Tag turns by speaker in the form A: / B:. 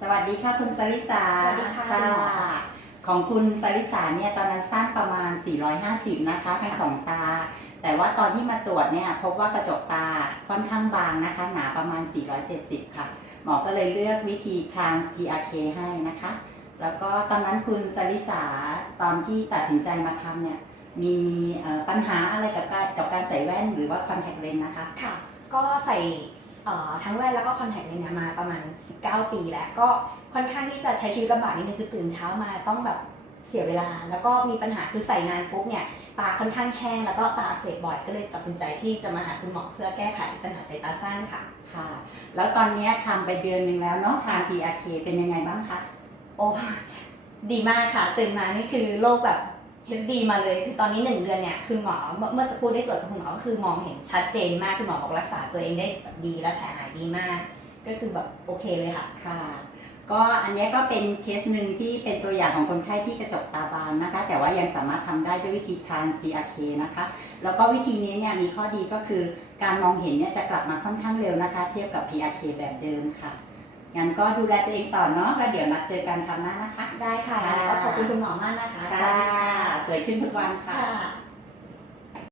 A: สวัสดีค่ะคุณสริสา
B: สวัสดีค่ะคุณหมอค่ะ
A: ของคุณสริสาเนี่ยตอนนั้นสั้นประมาณ 450 นะคะทั้งสองตา แต่ว่าตอนที่มาตรวจเนี่ยพบว่ากระจกตาค่อนข้างบางนะคะ หนาประมาณ 470 ค่ะ หมอก็เลยเลือกวิธี trans PRK ให้นะคะ แล้วก็ตอนนั้นคุณสริสาตอนที่ตัดสินใจมาทำเนี่ยมีเอ่อปัญหาอะไรกับการกับการใส่แว่นหรือว่า contact lens นะคะ
B: ค่ะ ก็ใส่เอ่อ ทั้งแว่นแล้วก็คอนแทคเลนส์เนี่ยมาประมาณ 19 ปีแล้ว ก็ค่อนข้างที่จะใช้ชีวิตลำบากนิดนึงคือตื่นเช้ามาต้องแบบเสียเวลา แล้วก็มีปัญหาคือใส่นานปุ๊บเนี่ยตาค่อนข้างแห้งแล้วก็ตาอักเสบบ่อยก็เลยตัดสินใจที่จะมาหาคุณหมอเพื่อแก้ไขปัญหาสายตาสั้นค่ะ
A: ค่ะ แล้วตอนเนี้ยทำไปเดือนหนึ่งแล้วเนาะทาง PRK เป็นยังไงบ้างคะ
B: โอ้ดีมากค่ะ ตื่นมานี่คือโลกแบบ เฮดดีมาเลยคือตอนนี้หนึ่งเดือนเนี่ยคุณหมอเมื่อเมื่อสักครู่ได้ตรวจกับคุณหมอก็คือมองเห็นชัดเจนมากคุณหมอบอกรักษาตัวเองได้แบบดีและแผลหายดีมาก ก็คือแบบโอเคเลยค่ะ
A: ค่ะ ก็อันเนี้ยก็เป็นเคสหนึ่งที่เป็นตัวอย่างของคนไข้ที่กระจกตาบางนะคะ แต่ว่ายังสามารถทำได้ด้วยวิธี trans PRK นะคะ แล้วก็วิธีนี้เนี่ยมีข้อดีก็คือการมองเห็นเนี่ยจะกลับมาค่อนข้างเร็วนะคะ เทียบกับ PRK แบบเดิมค่ะงั้นก็ดูแลตัวเองต่อเนาะแล้วเดี๋ยวนัดเจอกันครั้งหน้านะคะ
B: ได้ค่ะ
A: ค่ะ
B: แล้วก็ขอบคุณคุณหมอมากนะคะ
A: ค่ะ สวยขึ้นทุกวันค่ะ
B: ค่ะ